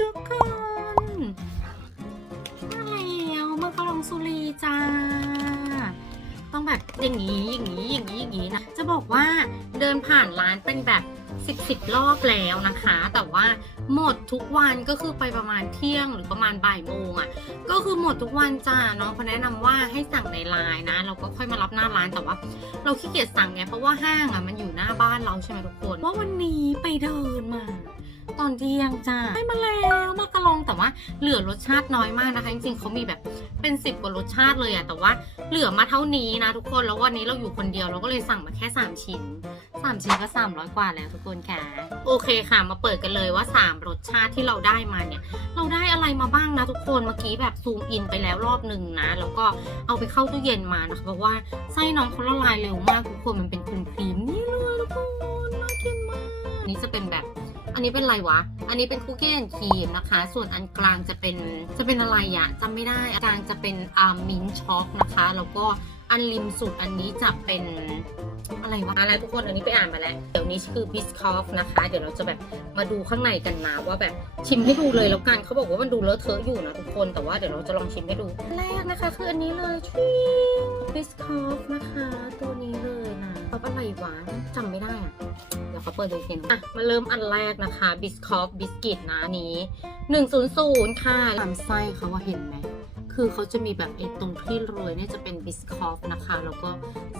ทุกคนมาแล้วมากระลองสุรีจ้า ต้องแบบอย่างนี้อย่างนี้อย่างนี้อย่างนี้นะ จะบอกว่าเดินผ่านร้านเป็นแบบ สิบสิบรอบแล้วนะคะ แต่ว่าหมดทุกวันก็คือไปประมาณเที่ยงหรือประมาณบ่ายโมงอะ่ะ ก็คือหมดทุกวันจ้าน้องเขาแนะนำว่าให้สั่งในไลน์นะ เราก็ค่อยมารับหน้าร้านแต่ว่า เราขี้เกียจสั่งไงเพราะว่าห้างอะ่ะมันอยู่หน้าบ้านเราใช่ไหมทุกคนว่าวันนี้ไปเดินมา ตอนเที่ยงจ้าได้มาแล้วมากระลองแต่ว่าเหลือรสชาติน้อยมากนะคะจริงๆเขามีแบบเป็นสิบกว่ารสชาติเลยอะแต่ว่าเหลือมาเท่านี้นะทุกคนแล้ววันนี้เราอยู่คนเดียวเราก็เลยสั่งมาแค่ 3 ชิ้น สามชิ้นก็300กว่าแล้วทุกคนค่ะ โอเคค่ะมาเปิดกันเลยว่า3รสชาติที่เราได้มาเนี่ย เราได้อะไรมาบ้างนะทุกคนเมื่อกี้แบบซูมอินไปแล้วรอบหนึ่งนะ แล้วก็เอาไปเข้าตู้เย็นมานะคะเพราะว่าไส้น้องเขาละลายเร็วมากทุกคนมันเป็นครีมๆนี่เลยทุกคนน่ากินมากนี่จะเป็นแบบ อันนี้เป็นอะไรวะ อันนี้เป็นคุกกี้แอนด์ครีมนะคะ ส่วนอันกลางจะเป็นจะเป็นอะไรอะจำไม่ได้อันกลางจะเป็นอาร์มินช็อกนะคะ แล้วก็อันริมสุดอันนี้จะเป็นอะไรวะอะไรทุกคนอันนี้ไปอ่านมาแล้ว เดี๋ยวนี้คือบิสคอฟนะคะ เดี๋ยวเราจะแบบมาดูข้างในกันนะว่าแบบชิมให้ดูเลยแล้วกันเขาบอกว่ามันดูเลอะเทอะอยู่นะทุกคนแต่ว่าเดี๋ยวเราจะลองชิมให้ดูแรกนะคะ คืออันนี้เลยชิบิสคอฟนะคะ ตัวนี้เลยนะ คอฟอะไรวะจำไม่ได้อะเดี๋ยวเขาเปิดดูอีกทีนึงอะ มาเริ่มอันแรกนะคะบิสคอฟบิสกิตนะอันนี้ 100 ค่ะตามไส้เขาว่าเห็นไหม คือเขาจะมีแบบไอ้ตรงที่โรยเนี่ยจะเป็นบิสคอฟนะคะ แล้วก็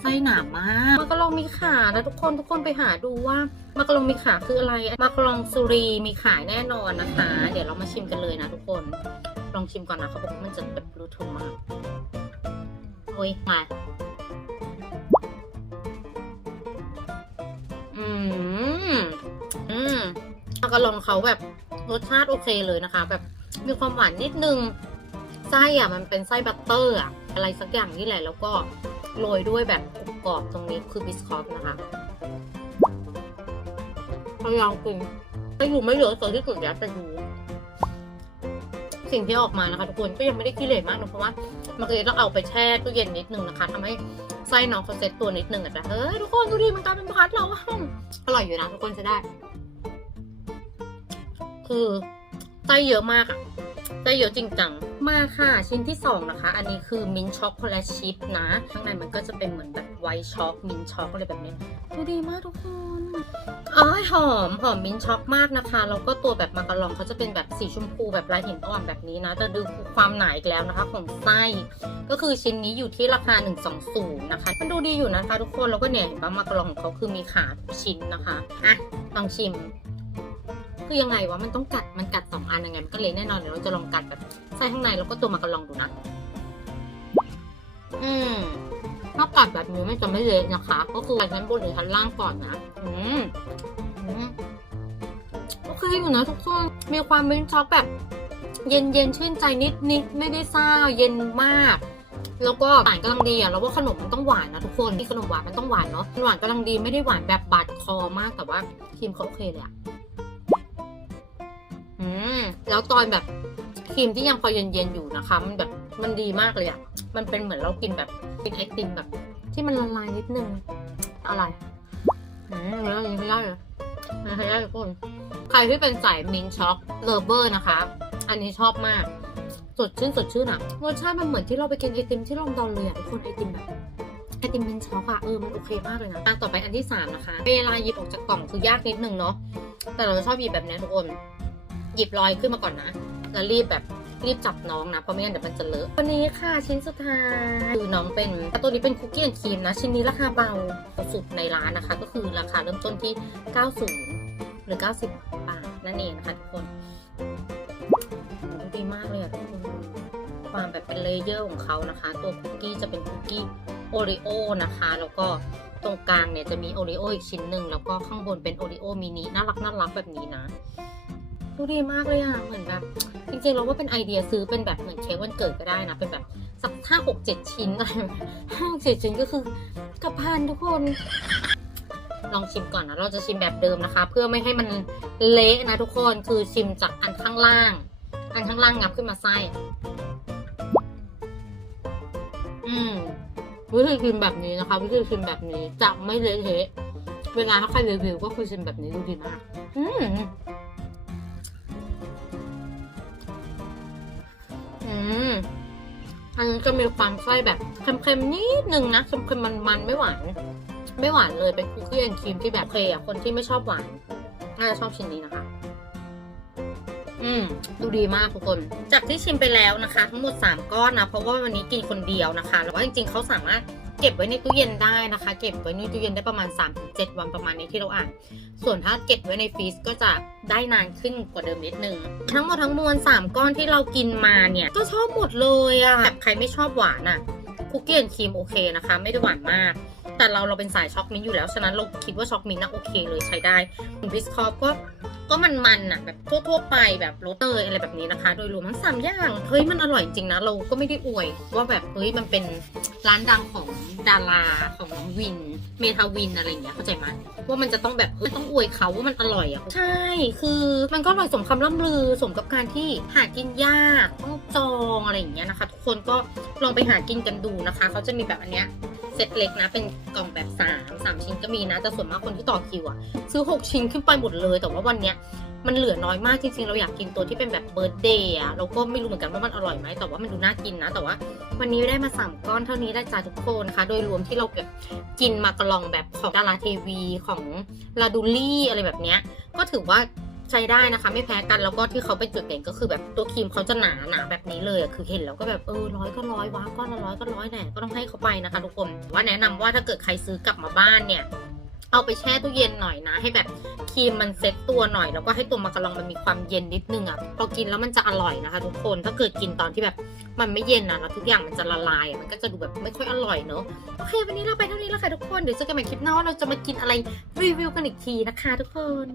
ไส้หนามากมากะลองมีขานะทุกคนทุกคนไปหาดูว่ามากะลองมีขาคืออะไรมากะลองสุรีมีขายแน่นอนนะคะ เดี๋ยวเรามาชิมกันเลยนะทุกคนลองชิมก่อนนะเขาบอกว่ามันจะแบบบลูทูธมากโอ้ยมา อืม อืมมากระลองเขาแบบรสชาติโอเคเลยนะคะ แบบมีความหวานนิดนึง ไส้อะมันเป็นไส้บัตเตอร์อะอะไรสักอย่างนี่แหละ แล้วก็โรยด้วยแบบกรอบตรงนี้คือบิสคอฟนะคะพยายามกินไม่อยู่ไม่เหลือส่วนที่สุดแล้วแต่ดูสิ่งที่ออกมานะคะทุกคนก็ยังไม่ได้ขี้เหร่มากนะเพราะว่ามันก็เลยต้องเอาไปแช่ตู้เย็นนิดนึงนะคะทำให้ ไส้น้องเขาเซ็ตตัวนิดนึงอะจ้ะเฮ้ยทุกคนดูดิมันกลายเป็นพัดแล้วอะอร่อยอยู่นะทุกคนจะได้ คือไส้เยอะมากอะไส้เยอะจริงจังมาค่ะชิ้นที่สองนะคะ อันนี้คือมินช็อกโกแลตชิพนะ ข้างในมันก็จะเป็นเหมือนแบบไวช็อกมินช็อกอะไรแบบนี้ดูดีมากทุกคน อ๋อหอมหอมมินช็อกมากนะคะ แล้วก็ตัวแบบมาการองเขาจะเป็นแบบสีชมพูแบบลายหินอ่อนแบบนี้นะแต่ดูความหนาอีกแล้วนะคะ ของไส้ ก็คือชิ้นนี้อยู่ที่ราคา 120 นะคะ มันดูดีอยู่นะคะทุกคน แล้วก็เนี่ยเห็นปะมากรองของเขาคือมีขาทุกชิ้นนะคะ อะ ลองชิม คือยังไงวะ มันต้องกัด มันกัดสองอันยังไง มันก็เลยแน่นอน เดี๋ยวเราจะลองกัดแบบไส้ข้างในแล้วก็ตัวมากรองดูนะ อืมถ้ากัดแบบนี้มันจะไม่เละนะคะ ก็คือชั้นบนหรือชั้นล่างก่อนนะอืมอืมโอเคอยู่นะทุกคนมีความเป็นช็อกแบบ เย็นเย็นชื่นใจนิดนิดไม่ได้ซ่าเย็นมาก แล้วก็หวานกำลังดีอะแล้วว่าขนมมันต้องหวานนะทุกคนที่ขนมหวานมันต้องหวานเนาะหวานกำลังดีไม่ได้หวานแบบบาดคอมากแต่ว่าครีมเขาโอเคเลยอะอืมแล้วตอนแบบครีมที่ยังพอเย็นๆอยู่นะคะ มันแบบ มันดีมากเลยอะมันเป็นเหมือนเรากินแบบกินไอติมแบบ ที่มันละลายนิดนึงอะไรอืมเนื้อยังไม่ได้เลยไม่ได้ทุกคนใครที่เป็นสายมินช็อกเลเวอร์นะคะ อันนี้ชอบมากสดชื่นสดชื่นอะรสชาติมันเหมือนที่เราไปกินไอติมที่ลอนดอนเลยอะทุกคนไอติมแบบไอติมมินช็อกอะเออมันโอเคมากเลยนะอะต่อไปอันที่สามนะคะเวลาหยิบออกจากกล่องคือยากนิดนึงเนาะแต่เราชอบหยิบแบบนี้ทุกคนหยิบลอยขึ้นมาก่อนนะแล้วรีบแบบ รีบจับน้องนะเพราะไม่งั้นเดี๋ยวมันจะเลอะวันนี้ค่ะชิ้นสุดท้ายคือน้องเป็นตัวนี้เป็นคุกกี้แอนครีมนะ ชิ้นนี้ราคาเบาสุดในร้านนะคะ ก็คือราคาเริ่มต้นที่ 90 หรือ 90 บาทนั่นเองนะคะทุกคนดูดีมากเลยอะทุกคนความแบบเป็นเลเยอร์ของเขานะคะ ตัวคุกกี้จะเป็นคุกกี้โอริโอนะคะ แล้วก็ตรงกลางเนี่ยจะมีโอริโออีกชิ้นหนึ่งแล้วก็ข้างบนเป็นโอริโอมินิน่ารักน่ารักแบบนี้นะ ดูดีมากเลยอะเหมือนแบบ จริงๆเราว่าเป็นไอเดียซื้อเป็นแบบเหมือนเค้กวันเกิดก็ได้นะ เป็นแบบสักห้าหกเจ็ดชิ้นอะไรห้าเจ็ดชิ้นก็คือกับพันทุกคน ลองชิมก่อนนะ เราจะชิมแบบเดิมนะคะ เพื่อไม่ให้มันเละนะทุกคน คือชิมจากอันข้างล่าง อันข้างล่างงับขึ้นมาไส้ อืมวิธีชิมแบบนี้นะคะ วิธีชิมแบบนี้จะไม่เละเทะเวลาถ้าใครรีวิวก็คือชิมแบบนี้ดูดีมาก อืม อืมอันนี้จะมีความไส้แบบเค็มๆนิดนึงนะเค็มๆมันๆไม่หวาน ไม่หวานเลยเป็นคุกกี้แอนครีมที่แบบเคอะคนที่ไม่ชอบหวานน่าจะชอบชิ้นนี้นะคะ อืม ดูดีมากทุกคน จากที่ชิมไปแล้วนะคะ ทั้งหมด 3 ก้อนนะ เพราะว่าวันนี้กินคนเดียวนะคะ แล้วว่าจริงๆเขาสามารถ เก็บไว้ในตู้เย็นได้นะคะ เก็บไว้ในตู้เย็นได้ประมาณ 3-7 วันประมาณนี้ที่เราอ่าน ส่วนถ้าเก็บไว้ในฟรีซก็จะได้นานขึ้นกว่าเดิมนิดนึง ทั้งหมดทั้งมวล 3 ก้อนที่เรากินมาเนี่ย ก็ชอบหมดเลยอะแบบใครไม่ชอบหวานอะคุกกี้แอนครีมโอเคนะคะ ไม่ได้หวานมาก แต่เราเราเป็นสายช็อกมิ้นท์อยู่แล้ว ฉะนั้นเราคิดว่าช็อกมิ้นท์นะโอเคเลยใช้ได้บิสคอฟก็ก็มันๆอะแบบทั่วๆไปแบบโรเตอร์อะไรแบบนี้นะคะ โดยรวมทั้งสามอย่างเฮ้ยมันอร่อยจริงนะเราก็ไม่ได้อวยว่าแบบเฮ้ยมันเป็น ร้านดังของดาราของน้องวิน เมทาวินอะไรอย่างเงี้ยเข้าใจไหมว่ามันจะต้องแบบเฮ้ยต้องอวยเขาว่ามันอร่อยอะใช่ คือมันก็อร่อยสมคำล่ำลือสมกับการที่หากินยากต้องจองอะไรอย่างเงี้ยนะคะ ทุกคนก็ลองไปหากินกันดูนะคะเขาจะมีแบบอันเนี้ยเซตเล็กนะเป็นกล่องแบบสามสามชิ้นก็มีนะแต่ส่วนมากคนที่ต่อคิวอะซื้อ 6 ชิ้นขึ้นไปหมดเลย แต่ว่าวันเนี้ย มันเหลือน้อยมากจริงๆ เราอยากกินตัวที่เป็นแบบเบิร์ดเดย์อะเราก็ไม่รู้เหมือนกันว่ามันอร่อยไหมแต่ว่ามันดูน่ากินนะ แต่ว่าวันนี้ได้มาสามก้อนเท่านี้ได้จ้าทุกคนนะคะ โดยรวมที่เราเก็บกินมากระลองแบบของดาราเทวีของลาดูลี่อะไรแบบเนี้ยก็ถือว่าใช้ได้นะคะ ไม่แพ้กันแล้วก็ที่เขาเป็นจุดเด่นก็คือแบบตัวครีมเขาจะหนาหนาแบบนี้เลยคือเห็นแล้วก็แบบเออร้อยก็ร้อยว้าก้อนละร้อยก็ร้อยแหละก็ต้องให้เขาไปนะคะ ทุกคนว่าแนะนำว่าถ้าเกิดใครซื้อกลับมาบ้านเนี่ย เอาไปแช่ตู้เย็นหน่อยนะ ให้แบบครีมมันเซ็ตตัวหน่อย แล้วก็ให้ตัวมาการองมันมีความเย็นนิดนึงอะ่ะพอกินแล้วมันจะอร่อยนะคะ ทุกคนถ้าเกิดกินตอนที่แบบมันไม่เย็นนะแล้วทุกอย่างมันจะละลายมันก็จะดูแบบไม่ค่อยอร่อยเนอะโอเควันนี้เราไปเท่านี้แล้วค่ะทุกคนเดี๋ยวเจอกันใหม่คลิปหน้าว่าเราจะมากินอะไรรีวิวกันอีกทีนะคะ ทุกคน